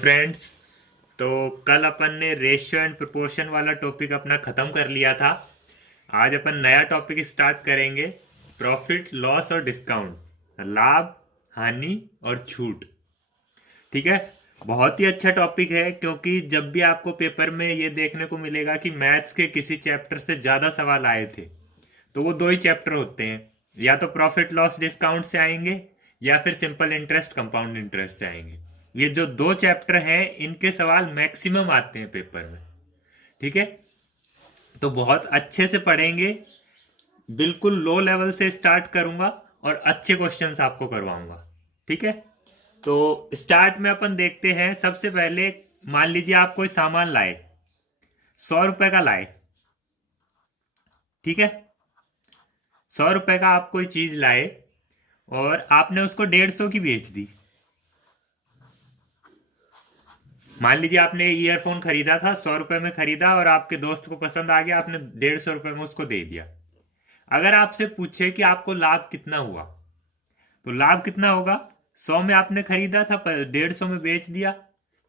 Friends, तो कल अपन ने रेशियो एंड प्रोपोर्शन वाला टॉपिक अपना ख़त्म कर लिया था। आज अपन नया टॉपिक स्टार्ट करेंगे, प्रॉफिट लॉस और डिस्काउंट, लाभ हानि और छूट। ठीक है। बहुत ही अच्छा टॉपिक है क्योंकि जब भी आपको पेपर में ये देखने को मिलेगा कि मैथ्स के किसी चैप्टर से ज़्यादा सवाल आए थे, तो वो दो ही चैप्टर होते हैं, या तो प्रॉफिट लॉस डिस्काउंट से आएंगे या फिर सिंपल इंटरेस्ट कंपाउंड इंटरेस्ट से आएंगे। ये जो दो चैप्टर हैं इनके सवाल मैक्सिमम आते हैं पेपर में। ठीक है। तो बहुत अच्छे से पढ़ेंगे, बिल्कुल लो लेवल से स्टार्ट करूंगा और अच्छे क्वेश्चंस आपको करवाऊंगा। ठीक है। तो स्टार्ट में अपन देखते हैं। सबसे पहले मान लीजिए आप कोई सामान लाए, 100 रुपए का लाए। ठीक है। 100 रुपए का आप कोई चीज लाए और आपने उसको 150 की बेच दी। मान लीजिए आपने ईयरफोन खरीदा था, 100 रुपए में खरीदा और आपके दोस्त को पसंद आ गया, आपने 150 रुपए में उसको दे दिया। अगर आपसे पूछे कि आपको लाभ कितना हुआ, तो लाभ कितना होगा? 100 में आपने खरीदा था, 150 में बेच दिया,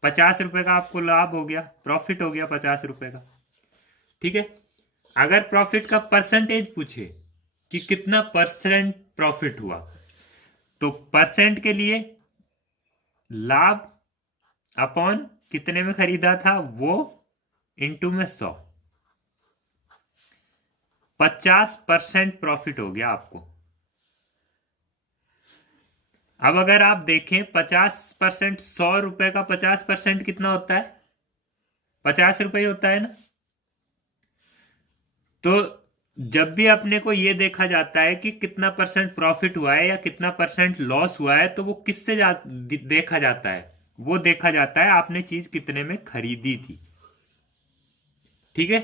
50 रुपए का आपको लाभ हो गया, प्रॉफिट हो गया 50 रुपए का। ठीक है। अगर प्रॉफिट का परसेंटेज पूछे कि कितना परसेंट प्रॉफिट हुआ, तो परसेंट के लिए लाभ अपॉन कितने में खरीदा था वो इंटू में 100, 50% प्रॉफिट हो गया आपको। अब अगर आप देखें 50%, 100 रुपए का 50% कितना होता है? 50 रुपए होता है ना। तो जब भी अपने को ये देखा जाता है कि कितना परसेंट प्रॉफिट हुआ है या कितना परसेंट लॉस हुआ है, तो वो किससे देखा जाता है? वो देखा जाता है आपने चीज कितने में खरीदी थी। ठीक है।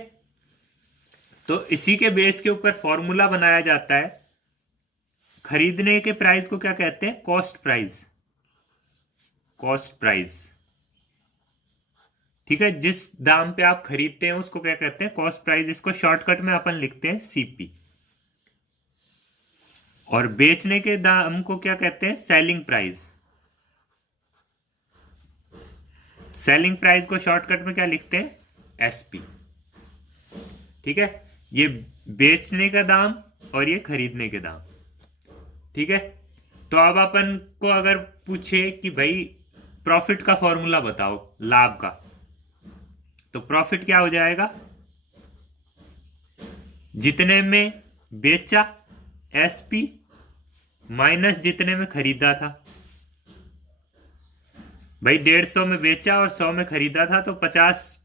तो इसी के बेस के ऊपर फॉर्मूला बनाया जाता है। खरीदने के प्राइस को क्या कहते हैं? Cost price. Cost price. ठीक है। जिस दाम पे आप खरीदते हैं उसको क्या कहते हैं? Cost price. इसको शॉर्टकट में अपन लिखते हैं सीपी। और बेचने के दाम को क्या कहते हैं? Selling price. सेलिंग प्राइस को शॉर्टकट में क्या लिखते हैं? एसपी। ठीक है। ये बेचने का दाम और ये खरीदने के दाम। ठीक है। तो अब अपन को अगर पूछे कि भाई प्रॉफिट का फॉर्मूला बताओ लाभ का, तो प्रॉफिट क्या हो जाएगा? जितने में बेचा एसपी माइनस जितने में खरीदा था। भाई 150 में बेचा और 100 में खरीदा था, तो 50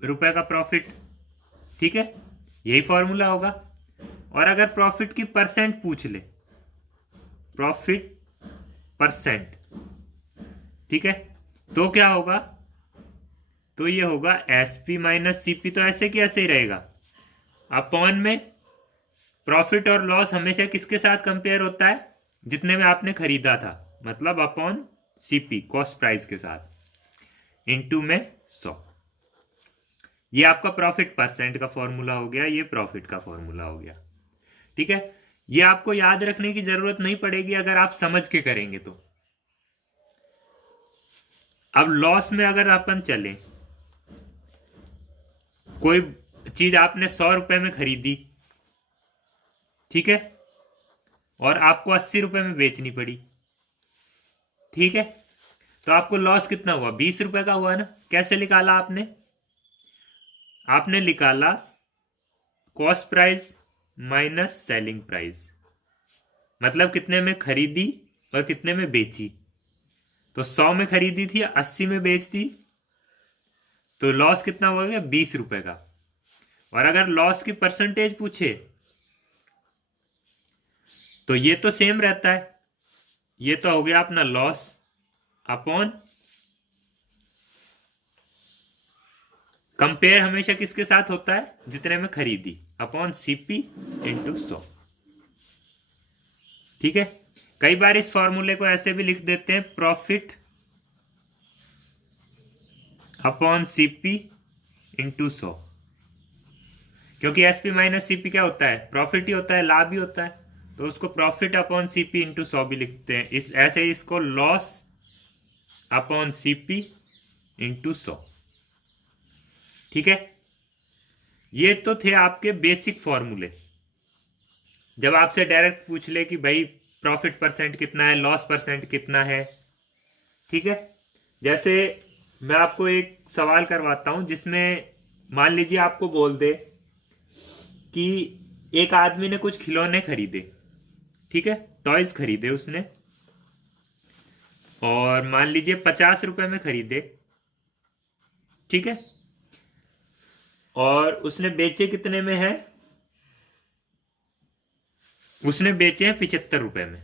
रुपए का प्रॉफिट। ठीक है। यही फॉर्मूला होगा। और अगर प्रॉफिट की परसेंट पूछ ले, प्रॉफिट परसेंट, ठीक है, तो क्या होगा? तो ये होगा एसपी माइनस सीपी। तो ऐसे की ऐसे ही रहेगा। अपॉन में प्रॉफिट और लॉस हमेशा किसके साथ कंपेयर होता है? जितने में आपने खरीदा था, मतलब अपॉन सीपी कॉस्ट प्राइस के साथ, इनटू में 100। ये आपका प्रॉफिट परसेंट का फॉर्मूला हो गया, ये प्रॉफिट का फॉर्मूला हो गया। ठीक है। ये आपको याद रखने की जरूरत नहीं पड़ेगी अगर आप समझ के करेंगे तो। अब लॉस में अगर अपन चले, कोई चीज आपने 100 रुपए में खरीदी, ठीक है, और आपको 80 रुपए में बेचनी पड़ी। ठीक है। तो आपको लॉस कितना हुआ? 20 रुपए का हुआ ना। कैसे निकाला आपने? आपने निकाला cost price minus selling price, मतलब कितने में खरीदी और कितने में बेची। तो 100 में खरीदी थी, 80 में बेच दी, तो लॉस कितना हो गया? 20 रुपए का। और अगर लॉस की परसेंटेज पूछे तो ये तो सेम रहता है। ये तो हो गया अपना लॉस अपॉन, कंपेयर हमेशा किसके साथ होता है? जितने में खरीदी, अपॉन सीपी इंटू 100। ठीक है। कई बार इस फॉर्मूले को ऐसे भी लिख देते हैं, प्रॉफिट अपॉन सीपी इंटू 100, क्योंकि एसपी माइनस सीपी क्या होता है? प्रॉफिट ही होता है, लाभ ही होता है। तो उसको प्रॉफिट अपॉन सीपी इंटू 100 भी लिखते हैं। इस ऐसे ही इसको लॉस अपॉन सीपी इंटू 100। ठीक है, ये तो थे आपके बेसिक फॉर्मूले। जब आपसे डायरेक्ट पूछ ले कि भाई प्रॉफिट परसेंट कितना है, लॉस परसेंट कितना है, ठीक है। जैसे मैं आपको एक सवाल करवाता हूं जिसमें मान लीजिए आपको बोल दे कि एक आदमी ने कुछ खिलौने खरीदे, ठीक है, टॉयज खरीदे उसने, और मान लीजिए 50 रुपए में खरीदे, ठीक है, और उसने बेचे कितने में है, उसने बेचे हैं 75 रुपए में।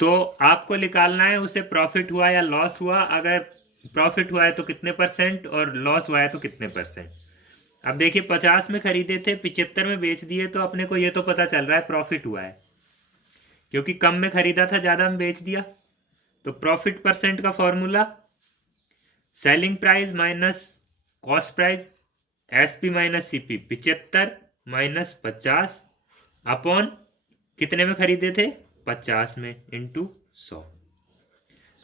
तो आपको निकालना है उसे प्रॉफिट हुआ या लॉस हुआ। अगर प्रॉफिट हुआ है तो कितने परसेंट, और लॉस हुआ है तो कितने परसेंट। अब देखिए 50 में खरीदे थे, 75 में बेच दिए, तो अपने को ये तो पता चल रहा है प्रॉफिट हुआ है, क्योंकि कम में खरीदा था, ज्यादा में बेच दिया। तो प्रॉफिट परसेंट का formula selling price minus cost price, SP minus CP, 75 minus 50 upon कितने में खरीदे थे, 50 में, इंटू 100।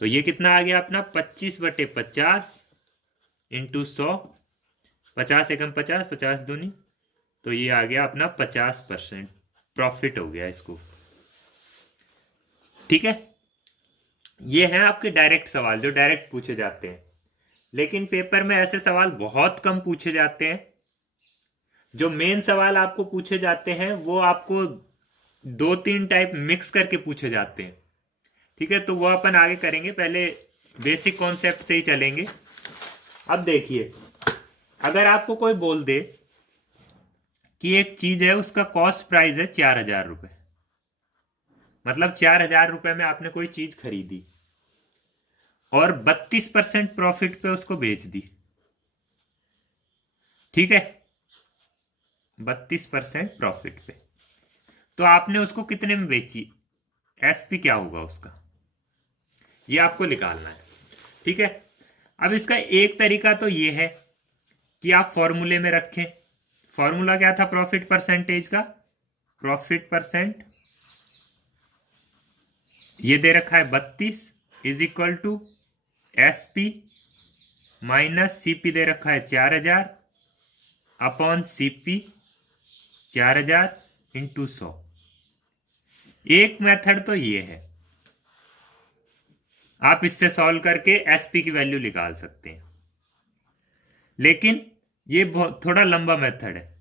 तो ये कितना आ गया अपना, 25/50 इंटू 100। 50 एकम 50, 50 दूनी, तो ये आ गया अपना 50% प्रॉफिट हो गया इसको। ठीक है, ये है आपके डायरेक्ट सवाल जो डायरेक्ट पूछे जाते हैं। लेकिन पेपर में ऐसे सवाल बहुत कम पूछे जाते हैं। जो मेन सवाल आपको पूछे जाते हैं वो आपको 2-3 टाइप मिक्स करके पूछे जाते हैं। ठीक है, तो वो अपन आगे करेंगे, पहले बेसिक कॉन्सेप्ट से ही चलेंगे। अब देखिए, अगर आपको कोई बोल दे कि एक चीज है, उसका कॉस्ट प्राइस है 4,000 रुपए, मतलब 4,000 रुपए में आपने कोई चीज खरीदी और 32% प्रॉफिट पे उसको बेच दी, ठीक है, 32% प्रॉफिट पे, तो आपने उसको कितने में बेची, एसपी क्या होगा उसका, ये आपको निकालना है। ठीक है, अब इसका एक तरीका तो ये है कि आप फॉर्मूले में रखें। फॉर्मूला क्या था प्रॉफिट परसेंटेज का, प्रॉफिट परसेंट ये दे रखा है 32 is equal to SP minus CP दे रखा है 4,000 अपॉन सीपी 4,000 इंटू 100। एक मेथड तो ये है, आप इससे सॉल्व करके एसपी की वैल्यू निकाल सकते हैं, लेकिन ये बहुत थोड़ा लंबा मेथड है।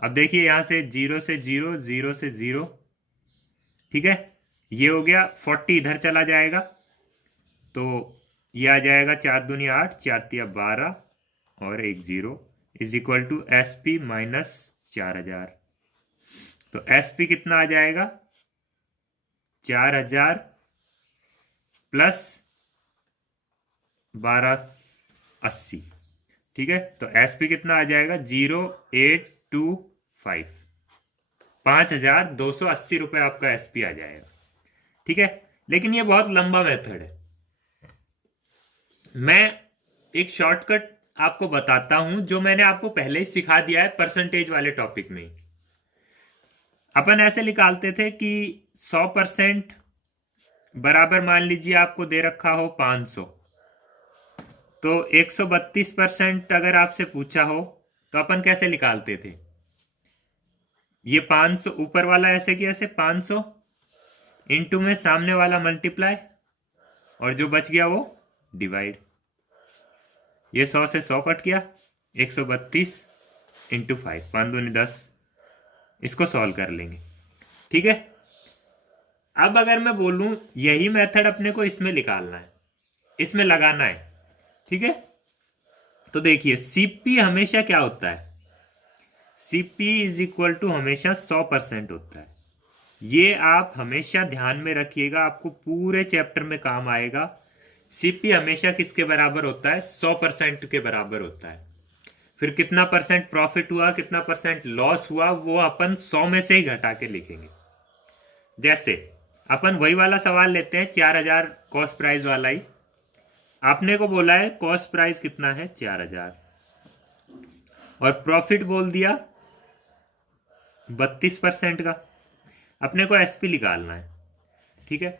अब देखिए यहां से 0 से 0, 0 से 0, ठीक है, ये हो गया 40, इधर चला जाएगा तो ये आ जाएगा 4 दूनी 8, 4 तिया 12 और 1 0 is equal to S P minus 4,000। तो एस पी कितना आ जाएगा, 4,000 प्लस 1280। ठीक है, तो एस पी कितना आ जाएगा 0,825, 5,280 रुपये आपका एस पी आ जाएगा। ठीक है, लेकिन ये बहुत लंबा मेथड है। मैं एक शॉर्टकट आपको बताता हूं जो मैंने आपको पहले ही सिखा दिया है परसेंटेज वाले टॉपिक में। अपन ऐसे निकालते थे कि 100% बराबर मान लीजिए आपको दे रखा हो 500, तो 132% अगर आपसे पूछा हो तो अपन कैसे निकालते थे, ये 500 ऊपर वाला ऐसे कि ऐसे 500 इंटू में सामने वाला मल्टीप्लाई, और जो बच गया वो डिवाइड। ये 100 से 100 कट गया, 132 इंटू 5, 5 दूनी 10, इसको सॉल्व कर लेंगे। ठीक है, अब अगर मैं बोलूं यही मेथड अपने को इसमें निकालना है, इसमें लगाना है, ठीक है, तो देखिए सीपी हमेशा क्या होता है, सीपी इज इक्वल टू हमेशा 100% होता है। ये आप हमेशा ध्यान में रखिएगा, आपको पूरे चैप्टर में काम आएगा। सीपी हमेशा किसके बराबर होता है, 100% के बराबर होता है। फिर कितना परसेंट प्रॉफिट हुआ, कितना परसेंट लॉस हुआ, वो अपन 100 में से ही घटा के लिखेंगे। जैसे अपन वही वाला सवाल लेते हैं, 4,000 कॉस्ट प्राइस वाला ही। आपने को बोला है कॉस्ट प्राइस कितना है 4,000 और प्रॉफिट बोल दिया 32% का। अपने को एसपी निकालना है, ठीक है।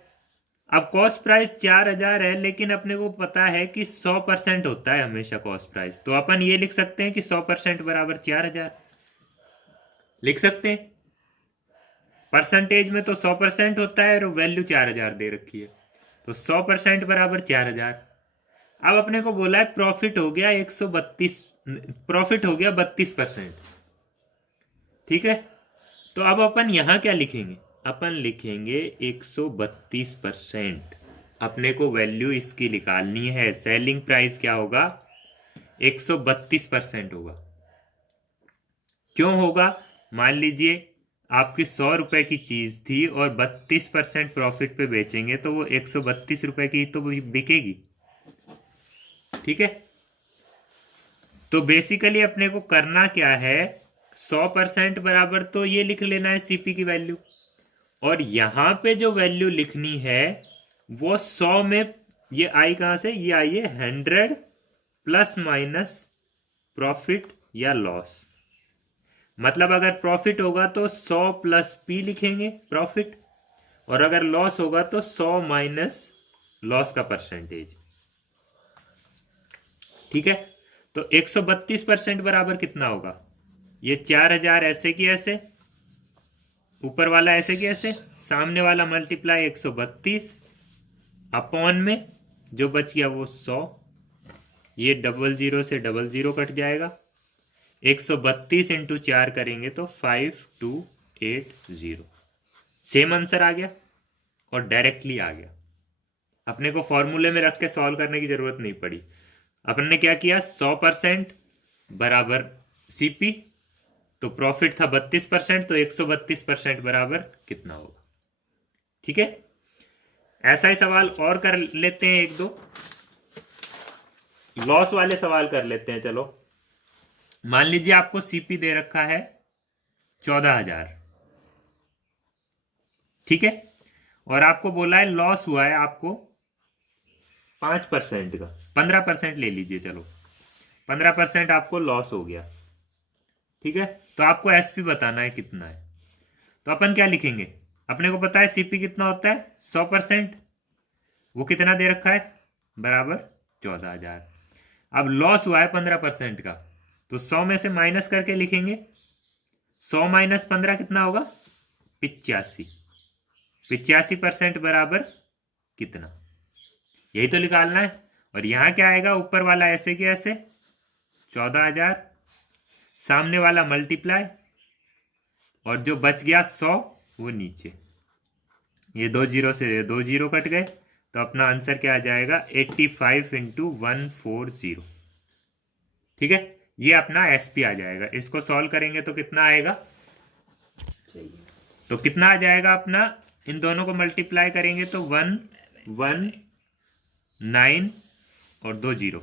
अब कॉस्ट प्राइस 4,000 है, लेकिन अपने को पता है कि 100% होता है हमेशा कॉस्ट प्राइस, तो अपन ये लिख सकते हैं कि 100% बराबर 4,000 लिख सकते हैं। परसेंटेज में तो 100% होता है और वैल्यू 4,000 दे रखी है, तो 100% बराबर 4,000। अब अपने को बोला है प्रॉफिट हो गया 132, प्रॉफिट हो गया 32%। ठीक है, तो अब अपन यहां क्या लिखेंगे, अपन लिखेंगे 132%। अपने को वैल्यू इसकी निकालनी है, सेलिंग प्राइस क्या होगा, 132% होगा। क्यों होगा, मान लीजिए आपकी 100 रुपए की चीज थी और 32% प्रॉफिट पे बेचेंगे तो वो 132 रुपए की तो बिकेगी। ठीक है, तो बेसिकली अपने को करना क्या है, 100% बराबर तो ये लिख लेना है सीपी की वैल्यू, और यहां पे जो वैल्यू लिखनी है वो 100 में, ये आई कहां से, ये आई है 100 प्लस माइनस प्रॉफिट या लॉस। मतलब अगर प्रॉफिट होगा तो 100 प्लस पी लिखेंगे प्रॉफिट, और अगर लॉस होगा तो 100 माइनस लॉस का परसेंटेज। ठीक है, तो 132% बराबर कितना होगा, ये 4,000 ऐसे की ऐसे, ऊपर वाला ऐसे की ऐसे, सामने वाला मल्टीप्लाई 132 अपॉन में जो बच गया वो 100, ये 00 से 00 कट जाएगा, 132 इंटू 4 करेंगे तो 5280। सेम आंसर आ गया और डायरेक्टली आ गया, अपने को फॉर्मूले में रख के सॉल्व करने की जरूरत नहीं पड़ी। अपन ने क्या किया, 100% बराबर सीपी, तो प्रॉफिट था 32%, तो 132% बराबर कितना होगा। ठीक है, ऐसा ही सवाल और कर लेते हैं, एक दो लॉस वाले सवाल कर लेते हैं। चलो, मान लीजिए आपको सीपी दे रखा है 14,000, ठीक है, और आपको बोला है लॉस हुआ है आपको 5% का, 15% ले लीजिए, चलो 15% आपको लॉस हो गया। ठीक है, तो आपको एसपी बताना है कितना है, तो अपन क्या लिखेंगे, अपने को पता है सीपी कितना होता है 100%, वो कितना दे रखा है बराबर 14,000। अब लॉस हुआ है 15% का, तो 100 में से माइनस करके लिखेंगे, 100 माइनस 15 कितना होगा 85, 85% बराबर कितना, यही तो निकालना है। और यहां क्या आएगा, ऊपर वाला ऐसे कि ऐसे 14,000, सामने वाला मल्टीप्लाई, और जो बच गया 100 वो नीचे, ये 2 जीरो से 2 जीरो कट गए, तो अपना आंसर क्या आ जाएगा 85 इंटू 140। ठीक है, ये अपना एसपी आ जाएगा। इसको सॉल्व करेंगे तो कितना आएगा, तो कितना आ जाएगा अपना, इन दोनों को मल्टीप्लाई करेंगे तो 119 और 2 जीरो,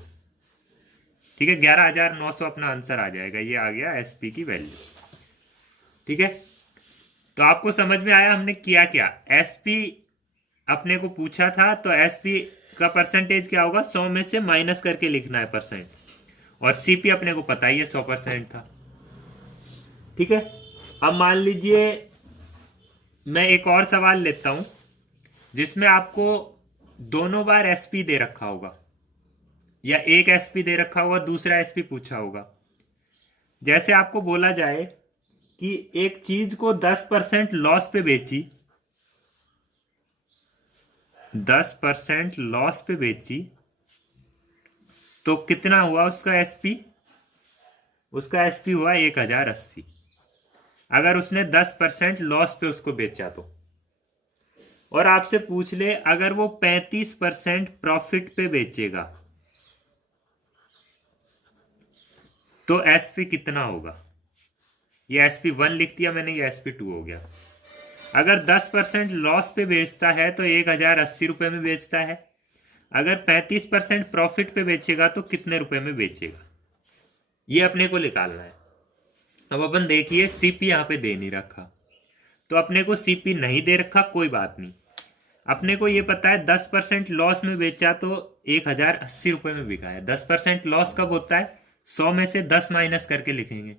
ठीक है, 11,900 अपना आंसर आ जाएगा। ये आ गया एसपी की वैल्यू। ठीक है, तो आपको समझ में आया हमने किया क्या, एसपी अपने को पूछा था, तो एसपी का परसेंटेज क्या होगा, 100 में से माइनस करके लिखना है परसेंट, और सीपी अपने को पता ही है 100% था। ठीक है, अब मान लीजिए मैं एक और सवाल लेता हूं जिसमें आपको दोनों बार एसपी दे रखा होगा, या एक एसपी दे रखा होगा, दूसरा एसपी पूछा होगा। जैसे आपको बोला जाए कि एक चीज को 10% लॉस पे बेची, 10% लॉस पे बेची, तो कितना हुआ उसका एसपी, उसका एसपी हुआ 1,080। अगर उसने 10% लॉस पे उसको बेचा तो, और आपसे पूछ ले अगर वो 35% प्रॉफिट पे बेचेगा तो एसपी कितना होगा। ये एसपी 1 लिख दिया मैंने, ये एसपी 2 हो गया। अगर 10% लॉस पे बेचता है तो 1,080 रुपए में बेचता है, अगर 35% प्रॉफिट पे बेचेगा तो कितने रुपए में बेचेगा, ये अपने को निकालना है। अब अपन देखिए सीपी यहां पे दे नहीं रखा, तो अपने को सीपी नहीं दे रखा, कोई बात नहीं। अपने को ये पता है 10% लॉस में बेचा तो 1,080 रुपए में बिका है। 10% लॉस कब होता है, 100 में से 10 माइनस करके लिखेंगे,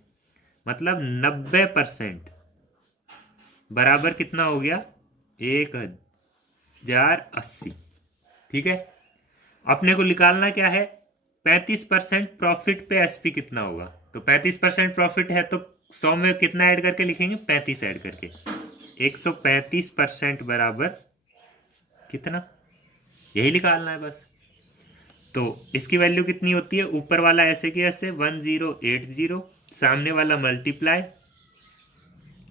मतलब 90% बराबर कितना हो गया, 5080। ठीक है, अपने को निकालना क्या है, 35% प्रॉफिट पे एसपी कितना होगा। तो 35% प्रॉफिट है तो 100 में कितना ऐड करके लिखेंगे, 35 ऐड करके। 135% बराबर कितना, यही निकालना है बस। तो इसकी वैल्यू कितनी होती है, ऊपर वाला ऐसे की ऐसे 1080, सामने वाला मल्टीप्लाई,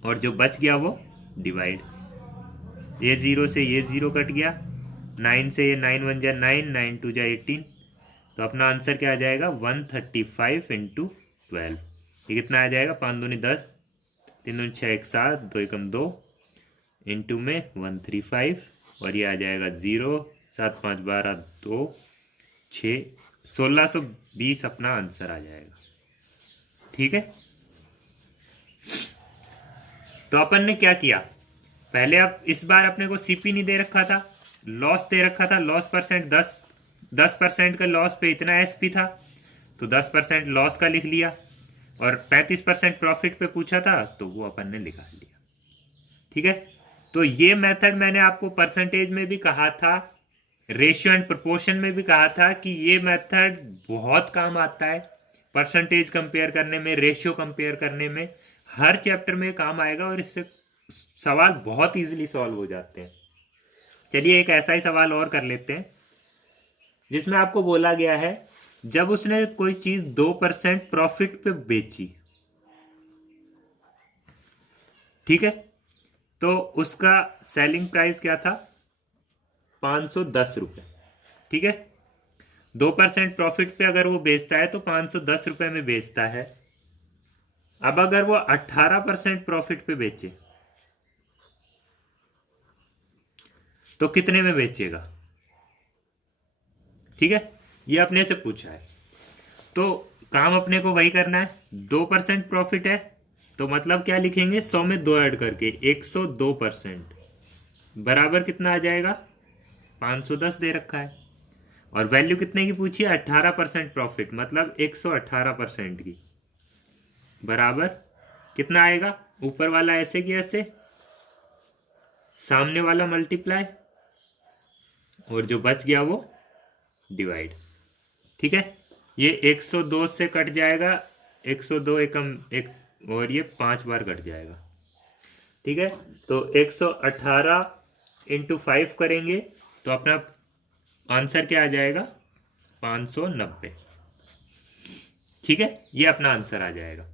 और जो बच गया वो डिवाइड। ये जीरो से ये जीरो कट गया, 9 से ये 9 1 जा 9, 9 2 जा 18। तो अपना आंसर क्या आ जाएगा, 135 इंटू 12। ये कितना आ जाएगा, 5 दूनी 10, 3 दूनी 6, 1 7, 2 एकम 2, इंटू में 135, और ये आ जाएगा 0, 7 5 12 2 6, 1620 अपना आंसर आ जाएगा। ठीक है, तो अपन ने क्या किया, पहले अब इस बार अपने को सीपी नहीं दे रखा था, लॉस दे रखा था, लॉस परसेंट 10% का लॉस पे इतना एसपी था, तो 10% लॉस का लिख लिया, और 35% प्रॉफिट पे पूछा था तो वो अपन ने लिखा लिया। ठीक है, तो ये मेथड मैंने आपको परसेंटेज में भी कहा था, रेशियो एंड प्रोपोर्शन में भी कहा था कि ये मेथड बहुत काम आता है परसेंटेज कंपेयर करने में, रेशियो कंपेयर करने में, हर चैप्टर में काम आएगा और इससे सवाल बहुत इजीली सॉल्व हो जाते हैं। चलिए एक ऐसा ही सवाल और कर लेते हैं, जिसमें आपको बोला गया है जब उसने कोई चीज 2% प्रॉफिट पे बेची, ठीक है, तो उसका सेलिंग प्राइस क्या था, 510 रुपये। ठीक है, 2% प्रॉफिट पे अगर वो बेचता है तो 510 रुपये में बेचता है। अब अगर वो 18% प्रॉफिट पे बेचे तो कितने में बेचेगा। ठीक है, ये अपने से पूछा है, तो काम अपने को वही करना है। 2% प्रॉफिट है तो मतलब क्या लिखेंगे, 100 में 2 ऐड करके 102% बराबर कितना आ जाएगा, 510 दे रखा है, और वैल्यू कितने की पूछी है, 18% प्रॉफिट, मतलब 118% की, बराबर कितना आएगा, ऊपर वाला ऐसे की ऐसे, सामने वाला मल्टीप्लाई, और जो बच गया वो डिवाइड। ठीक है, ये 102 से कट जाएगा, 102 एकम एक, और ये 5 बार कट जाएगा। ठीक है, तो 118 इंटू 5 करेंगे तो अपना आंसर क्या आ जाएगा, 590। ठीक है, ये अपना आंसर आ जाएगा।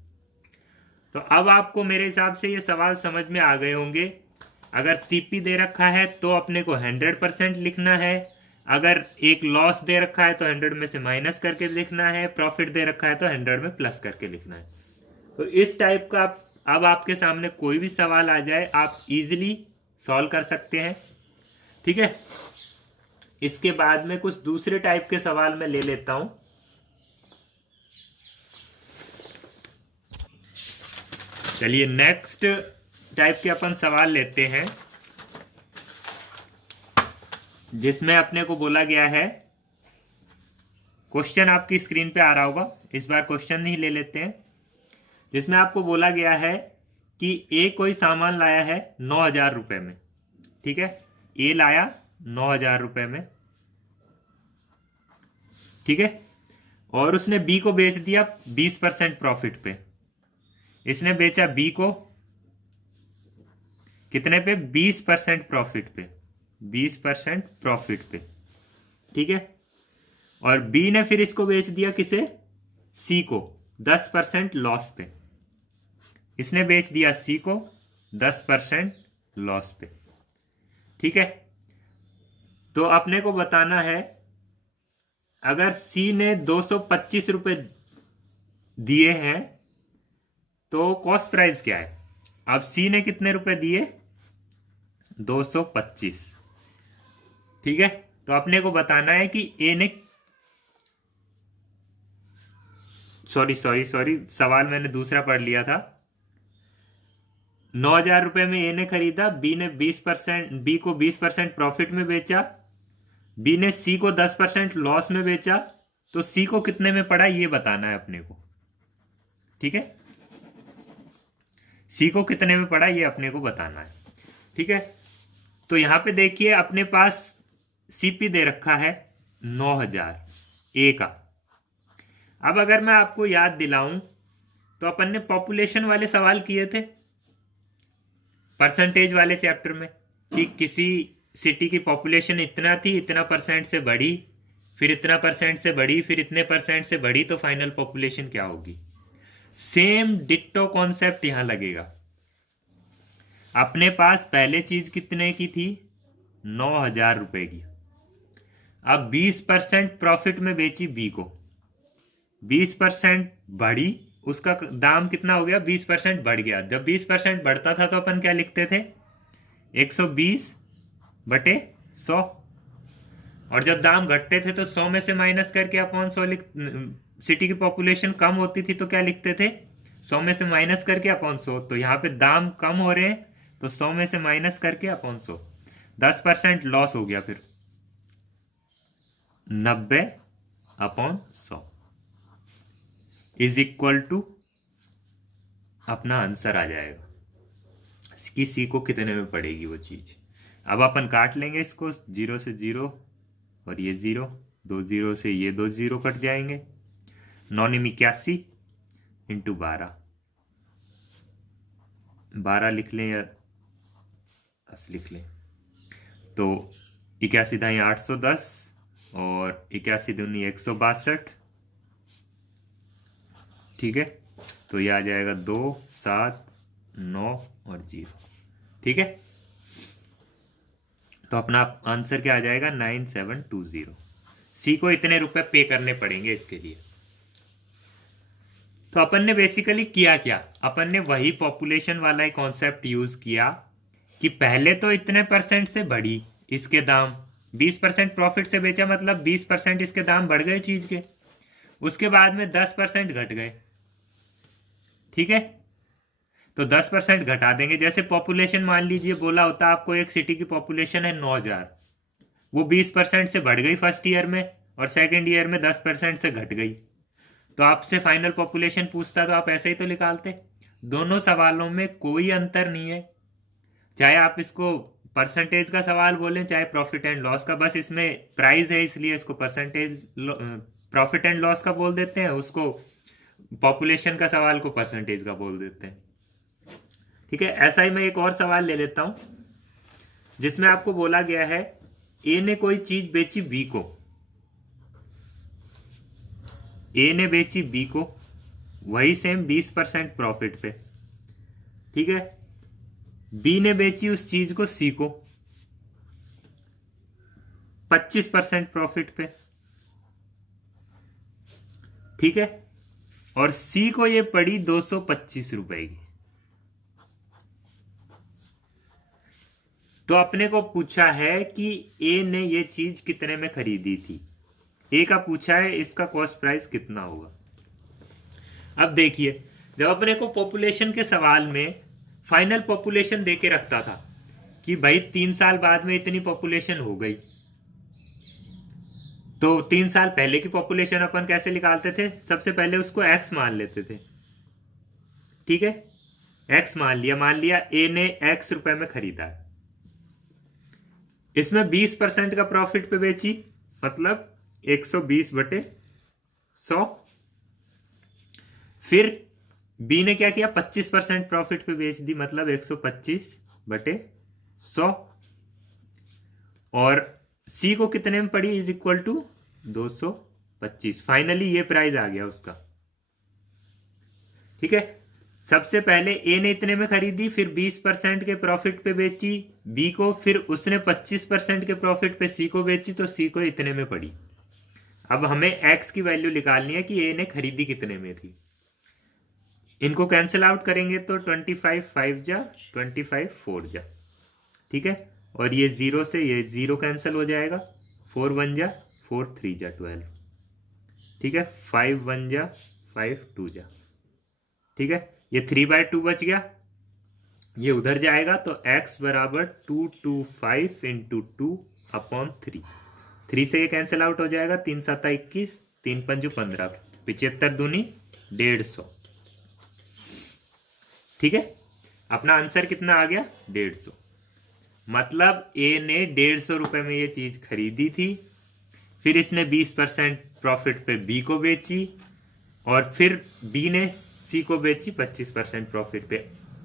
तो अब आपको मेरे हिसाब से ये सवाल समझ में आ गए होंगे। अगर सीपी दे रखा है तो अपने को 100% लिखना है, अगर एक लॉस दे रखा है तो 100 में से माइनस करके लिखना है, प्रॉफिट दे रखा है तो 100 में प्लस करके लिखना है। तो इस टाइप का अब आपके सामने कोई भी सवाल आ जाए आप इजीली सॉल्व कर सकते हैं। ठीक है, इसके बाद में कुछ दूसरे टाइप के सवाल मैं ले लेता हूं। चलिए नेक्स्ट टाइप के अपन सवाल लेते हैं, जिसमें अपने को बोला गया है, क्वेश्चन आपकी स्क्रीन पे आ रहा होगा, इस बार क्वेश्चन नहीं ले लेते हैं, जिसमें आपको बोला गया है कि ए कोई सामान लाया है 9,000 रुपए में। ठीक है, ए लाया 9,000 रुपए में, ठीक है, और उसने बी को बेच दिया 20% प्रॉफिट पे। इसने बेचा बी को कितने पे, 20% प्रॉफिट पे, 20% प्रॉफिट पे। ठीक है, और बी ने फिर इसको बेच दिया किसे, सी को 10% लॉस पे। इसने बेच दिया सी को 10% लॉस पे। ठीक है, तो अपने को बताना है अगर सी ने 225 रुपए दिए हैं तो कॉस्ट प्राइस क्या है। अब सी ने कितने रुपए दिए, 225। ठीक है, तो अपने को बताना है कि ए ने, सॉरी सवाल मैंने दूसरा पढ़ लिया था। 9,000 रुपए में ए ने खरीदा, बी ने 20%, बी को 20% प्रॉफिट में बेचा, बी ने सी को 10% लॉस में बेचा, तो सी को कितने में पड़ा ये बताना है अपने को। ठीक है, सी को कितने में पड़ा ये अपने को बताना है। ठीक है, तो यहां पे देखिए अपने पास सीपी दे रखा है 9000 ए का। अब अगर मैं आपको याद दिलाऊं तो अपन ने पॉपुलेशन वाले सवाल किए थे परसेंटेज वाले चैप्टर में कि किसी सिटी की पॉपुलेशन इतना थी, इतना परसेंट से बढ़ी, फिर इतना परसेंट से बढ़ी, फिर इतने परसेंट से बढ़ी, तो फाइनल पॉपुलेशन क्या होगी। सेम डिट्टो कॉन्सेप्ट यहां लगेगा। अपने पास पहले चीज कितने की थी, 9000 रुपए की। अब 20% प्रॉफिट में बेची बी को, 20% बढ़ी, उसका दाम कितना हो गया, 20% बढ़ गया। जब 20% बढ़ता था तो अपन क्या लिखते थे, 120/100। और जब दाम घटते थे तो 100 में से माइनस करके अपॉन 100 सिटी की पॉपुलेशन कम होती थी तो क्या लिखते थे, 100 में से माइनस करके अपॉन 100। तो यहाँ पे दाम कम हो रहे हैं तो 100 में से माइनस करके अपॉन 100, 10% लॉस हो गया। फिर 90/100 इज इक्वल टू अपना आंसर आ जाएगा कि सी को कितने में पड़ेगी वो चीज। अब अपन काट लेंगे इसको, 0 से 0 और ये 0, 2 0 से ये 2 0 कट जाएंगे। 981 इंटू 12 लिख लें या 10 लिख लें, तो 81 दाई 810 और 81 दूनी 162। ठीक है, तो ये आ जाएगा 2 7 9 और 0। ठीक है, तो अपना आंसर क्या आ जाएगा, 9720। सी को इतने रुपए पे करने पड़ेंगे इसके लिए। तो अपन ने बेसिकली किया क्या, अपन ने वही पॉपुलेशन वाला एक कॉन्सेप्ट यूज किया कि पहले तो इतने परसेंट से बढ़ी इसके दाम, 20% प्रॉफिट से बेचा मतलब 20% इसके दाम बढ़ गए चीज के, उसके बाद में 10% घट गए। ठीक है, तो 10% घटा देंगे। जैसे पॉपुलेशन मान लीजिए बोला होता आपको एक सिटी की पॉपुलेशन है 9000, वो 20% से बढ़ गई फर्स्ट ईयर में और सेकंड ईयर में 10% से घट गई, तो आपसे फाइनल पॉपुलेशन पूछता तो आप ऐसे ही तो निकालते। दोनों सवालों में कोई अंतर नहीं है, चाहे आप इसको परसेंटेज का सवाल बोलें चाहे प्रॉफिट एंड लॉस का, बस इसमें प्राइस है इसलिए इसको परसेंटेज प्रॉफिट एंड लॉस का बोल देते हैं, उसको पॉपुलेशन का सवाल को परसेंटेज का बोल देते हैं। ठीक है, ऐसा ही मैं एक और सवाल ले लेता हूं जिसमें आपको बोला गया है ए ने कोई चीज बेची बी को, ए ने बेची बी को वही सेम 20% प्रॉफिट पे। ठीक है, बी ने बेची उस चीज को सी को 25% प्रॉफिट पे। ठीक है, और सी को ये पड़ी 225 रुपए की। तो अपने को पूछा है कि ए ने ये चीज कितने में खरीदी थी, ए का पूछा है, इसका कॉस्ट प्राइस कितना होगा। अब देखिए, जब अपने को पॉपुलेशन के सवाल में फाइनल पॉपुलेशन देके रखता था कि भाई 3 साल बाद में इतनी पॉपुलेशन हो गई, तो 3 साल पहले की पॉपुलेशन अपन कैसे निकालते थे, सबसे पहले उसको एक्स मान लेते थे। ठीक है, एक्स मान लिया ए ने एक्स रुपए में खरीदा, इसमें 20% का प्रॉफिट पे बेची मतलब 120/100। फिर बी ने क्या किया, 25% प्रॉफिट पे बेच दी मतलब 125/100। और सी को कितने में पड़ी, इज इक्वल टू 225। फाइनली ये प्राइस आ गया उसका। ठीक है, सबसे पहले ए ने इतने में खरीदी, फिर 20% के प्रॉफिट पे बेची बी को, फिर उसने 25% के प्रॉफिट पे सी को बेची, तो सी को इतने में पड़ी। अब हमें एक्स की वैल्यू निकालनी है कि ए ने खरीदी कितने में थी। इनको कैंसिल आउट करेंगे तो 25 5 जा 25 4 जा। ठीक है, और ये 0 से ये 0 कैंसिल हो जाएगा, 4 1 जा 4 3 जा 12। ठीक है, 5 1 जा 5 2 जा। ठीक है, ये 3/2 बच गया, ये उधर जाएगा तो x बराबर 225 इंटू 2/3। 3 से ये कैंसिल आउट हो जाएगा, 3 7 21, 3 5 15, 75 दूनी 150। ठीक है, अपना आंसर कितना आ गया, 150। मतलब ए ने 150 में ये चीज खरीदी थी, फिर इसने 20% प्रॉफिट पे बी को बेची, और फिर बी ने सी को बेची 25% प्रॉफिट पे।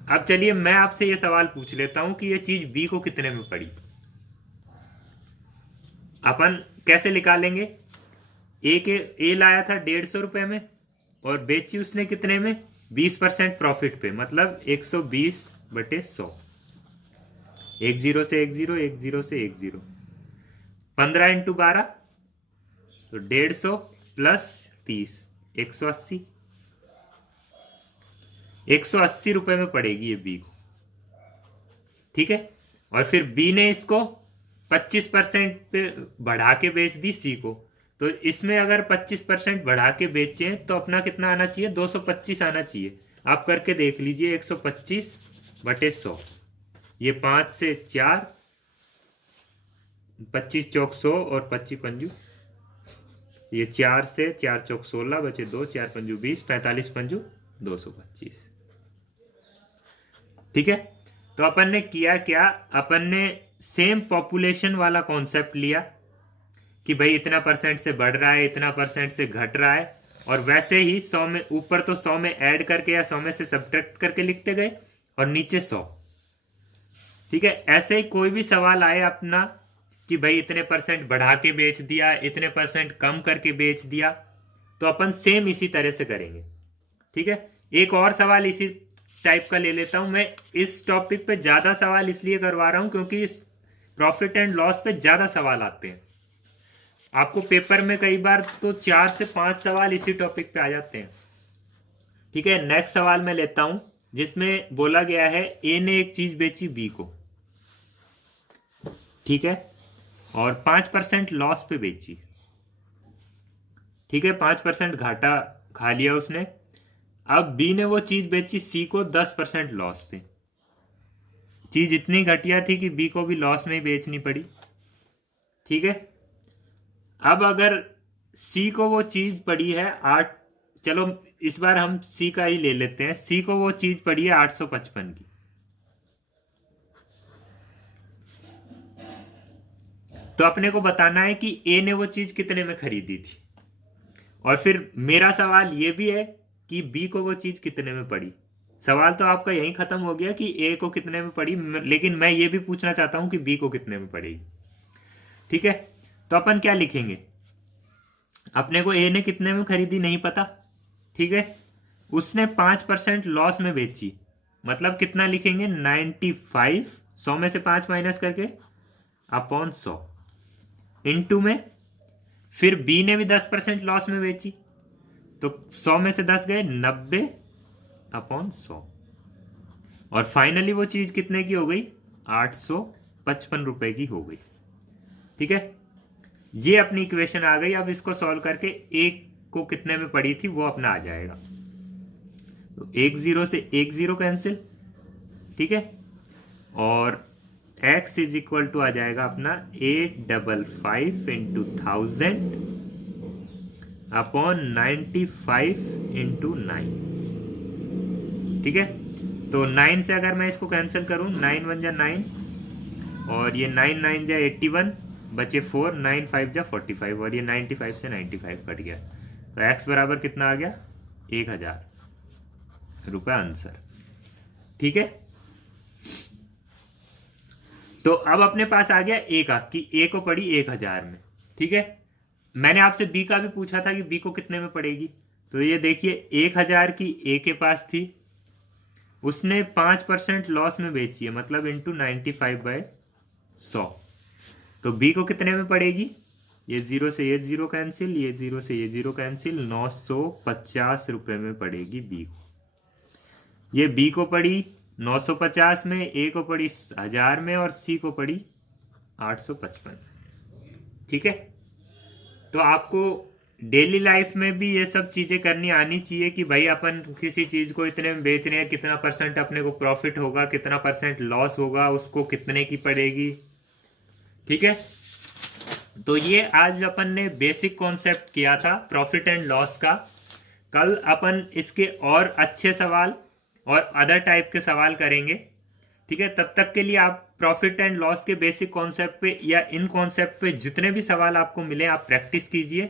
अब चलिए मैं आपसे ये सवाल पूछ लेता हूं कि ये चीज बी को कितने में पड़ी। अपन कैसे निकालेंगे? ए लाया था 150 में और बेची उसने कितने में? 20% प्रॉफिट पे, मतलब 120/100। 10 से 10, 10 से 10, 15 × 12 तो 150 प्लस 30, 180। 180 रुपए में पड़ेगी ये बी को, ठीक है। और फिर बी ने इसको 25% पे बढ़ा के बेच दी सी को, तो इसमें अगर 25% बढ़ा के बेचे तो अपना कितना आना चाहिए? 225 आना चाहिए। आप करके देख लीजिए, 125/100, ये 5 से 4, 25 चौक 100 और 25 पंजू, ये 4 से 4 चौक 16, बचे 2, 4 पंजू 20, 45 पंजू 225, ठीक है। तो अपन ने किया क्या? अपन ने सेम पॉपुलेशन वाला कॉन्सेप्ट लिया कि भाई इतना परसेंट से बढ़ रहा है, इतना परसेंट से घट रहा है, और वैसे ही 100 में ऊपर तो 100 में ऐड करके या 100 में से सब्ट्रैक्ट करके लिखते गए, और नीचे 100, ठीक है। ऐसे ही कोई भी सवाल आए अपना कि भाई इतने परसेंट बढ़ा के बेच दिया, इतने परसेंट कम करके बेच दिया, तो अपन सेम इसी तरह से करेंगे, ठीक है। एक और सवाल इसी टाइप का ले लेता हूं मैं। इस टॉपिक पे ज्यादा सवाल इसलिए करवा रहा हूं क्योंकि इस प्रॉफिट एंड लॉस पे ज्यादा सवाल आते हैं। आपको पेपर में कई बार तो 4 से 5 सवाल इसी टॉपिक पे आ जाते हैं, ठीक है। नेक्स्ट सवाल मैं लेता हूं, जिसमें बोला गया है ए ने एक चीज बेची बी को, ठीक है, और 5% लॉस पे बेची, ठीक है। 5% घाटा खा लिया उसने। अब बी ने वो चीज बेची सी को 10% लॉस पे। चीज इतनी घटिया थी कि बी को भी लॉस में ही बेचनी पड़ी, ठीक है। अब अगर सी को वो चीज पड़ी है 8, चलो इस बार हम सी का ही ले लेते हैं। सी को वो चीज पड़ी है 855 की, तो अपने को बताना है कि ए ने वो चीज कितने में खरीदी थी। और फिर मेरा सवाल ये भी है कि बी को वो चीज कितने में पड़ी। सवाल तो आपका यहीं खत्म हो गया कि ए को कितने में पड़ी, लेकिन मैं ये भी पूछना चाहता हूं कि बी को कितने में पड़ेगी, ठीक है। तो अपन क्या लिखेंगे? अपने को ए ने कितने में खरीदी नहीं पता, ठीक है। उसने 5% लॉस में बेची, मतलब कितना लिखेंगे? 95, 100 में से 5 माइनस करके अपॉन 100, इनटू में फिर बी ने भी 10% लॉस में बेची, तो 100 में से 10 गए 90/100, और फाइनली वो चीज कितने की हो गई? 855 रुपए की हो गई, ठीक है। ये अपनी इक्वेशन आ गई। अब इसको सॉल्व करके एक को कितने में पड़ी थी वो अपना आ जाएगा। तो 10 से 10 कैंसिल, ठीक है, और x इज इक्वल टू आ जाएगा अपना 855 इंटू 1000 अपॉन 95 इंटू 9, ठीक है। तो 9 से अगर मैं इसको कैंसिल करूं, 9 1 जा 9, और ये 9 9 जा 81, बचे 4, 9 5 जा 45, और ये 95 से 95 कट गया, तो x बराबर कितना आ गया? 1000 रुपये आंसर, ठीक है। तो अब अपने पास आ गया ए का, कि ए को पड़ी 1000 में, ठीक है। मैंने आपसे बी का भी पूछा था कि बी को कितने में पड़ेगी, तो ये देखिए 1000 की ए के पास थी, उसने 5% लॉस में बेची है, मतलब इंटू 95/100, तो बी को कितने में पड़ेगी? ये 0 से ये 0 कैंसिल, ये 0 से ये 0 कैंसिल, 950 रुपए में पड़ेगी बी को। ये बी को पड़ी 950 में, ए को पड़ी 1000 में, और सी को पड़ी 855, ठीक है। तो आपको डेली लाइफ में भी ये सब चीजें करनी आनी चाहिए कि भाई अपन किसी चीज को इतने में बेच रहे हैं, कितना परसेंट अपने को प्रॉफिट होगा, कितना परसेंट लॉस होगा, उसको कितने की पड़ेगी, ठीक है। तो ये आज अपन ने बेसिक कॉन्सेप्ट किया था प्रॉफिट एंड लॉस का। कल अपन इसके और अच्छे सवाल और अदर टाइप के सवाल करेंगे, ठीक है। तब तक के लिए आप प्रॉफिट एंड लॉस के बेसिक कॉन्सेप्ट पे या इन कॉन्सेप्ट पे जितने भी सवाल आपको मिले आप प्रैक्टिस कीजिए।